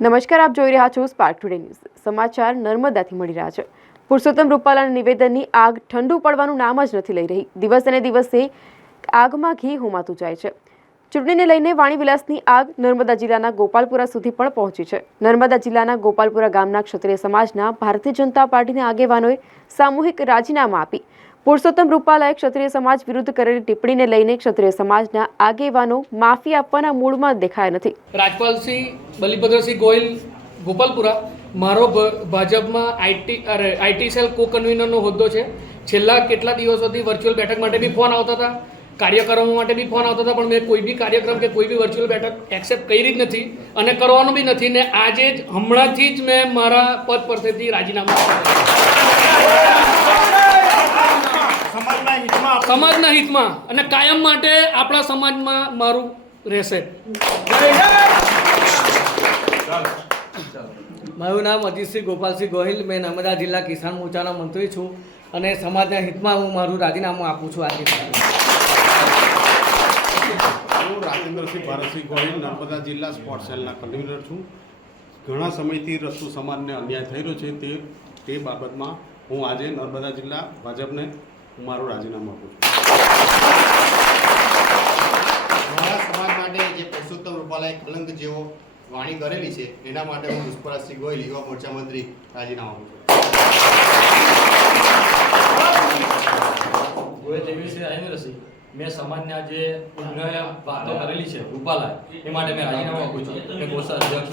નમસ્કાર, આપ જોઈ રહ્યા છો સ્પાર્ક ટુડે ન્યૂઝ સમાચાર નર્મદાથી મળી રહ્યા છે. પુરુષોત્તમ રૂપાલાના નિવેદનની આગ ઠંડુ પડવાનું નામ જ નથી લઈ રહી. દિવસે ને દિવસે આગમાં ઘી હોમાતું જાય છે. ચૂંટણીને લઈને વાણીવિલાસની આગ નર્મદા જિલ્લાના ગોપાલપુરા સુધી પણ પહોંચી છે. નર્મદા જિલ્લાના ગોપાલપુરા ગામના ક્ષત્રિય સમાજના ભારતીય જનતા પાર્ટીના આગેવાનોએ સામૂહિક રાજીનામા આપી. પુરુષોત્તમ રૂપાલાએ ક્ષત્રિય સમાજ વિરુદ્ધ કરેલી ટિપ્પણીને લઈને ક્ષત્રિય સમાજના આગેવાનો માફી આપવાના મૂડમાં દેખાયા નથી. રાજપાલસિંહ બલિભદ્રસિંહ ગોયલ ગોપાલપુરા, મારો ભાજપમાં આઈટી, અરે, આઈટી સેલ કો કન્વીનરનો હોદ્દો છે. છેલ્લા કેટલા દિવસોથી વર્ચ્યુઅલ બેઠક માટે બી ફોન આવતા હતા. કાર્યક્રમો માટે બી ફોન આવતા હતા, પણ મેં કોઈ બી કાર્યક્રમ કે કોઈ બી વર્ચ્યુઅલ બેઠક એક્સેપ્ટ કરી જ નથી અને કરવાનું બી નથી ને આજે જ હમણાંથી જ મેં મારા પદ પરથી રાજીનામું સમાજના હિતમાં અને કાયમ માટે આપણા સમાજમાં મારું રહેશે. મારું નામ અજીતસિંહ ગોપાલસિંહ ગોહિલ. મેં નર્મદા જિલ્લા કિસાન મોરચાનો મંત્રી છું અને સમાજના હિતમાં હું મારું રાજીનામું આપું છું આજે. હું રાજેન્દ્રસિંહ ભારતસિંહ ગોહિલ નર્મદા જિલ્લા સ્પોર્ટ્સ સેલના કન્વીનર છું. ઘણા સમયથી રસ્તુ સમાજને અન્યાય થઈ રહ્યો છે તે તે બાબતમાં હું આજે નર્મદા જિલ્લા ભાજપને હું મારું રાજીનામું આપું છું. મારા સમાજ માટે જે પુરુષોત્તમ રૂપાલાએ કલંક જેવો વાણી કરેલી છે એના માટે હું પુષ્પરાજસિંહ ગોયલ યુવા મોરચા મંત્રી રાજીનામા આપું છું. ગોયલ મેં સમાજના જે ઉગ્ર વાતો કરેલી છે રૂપાલા એ માટે મેં રાજીનામું આપું છું. મેં ગોસા અધ્યક્ષ.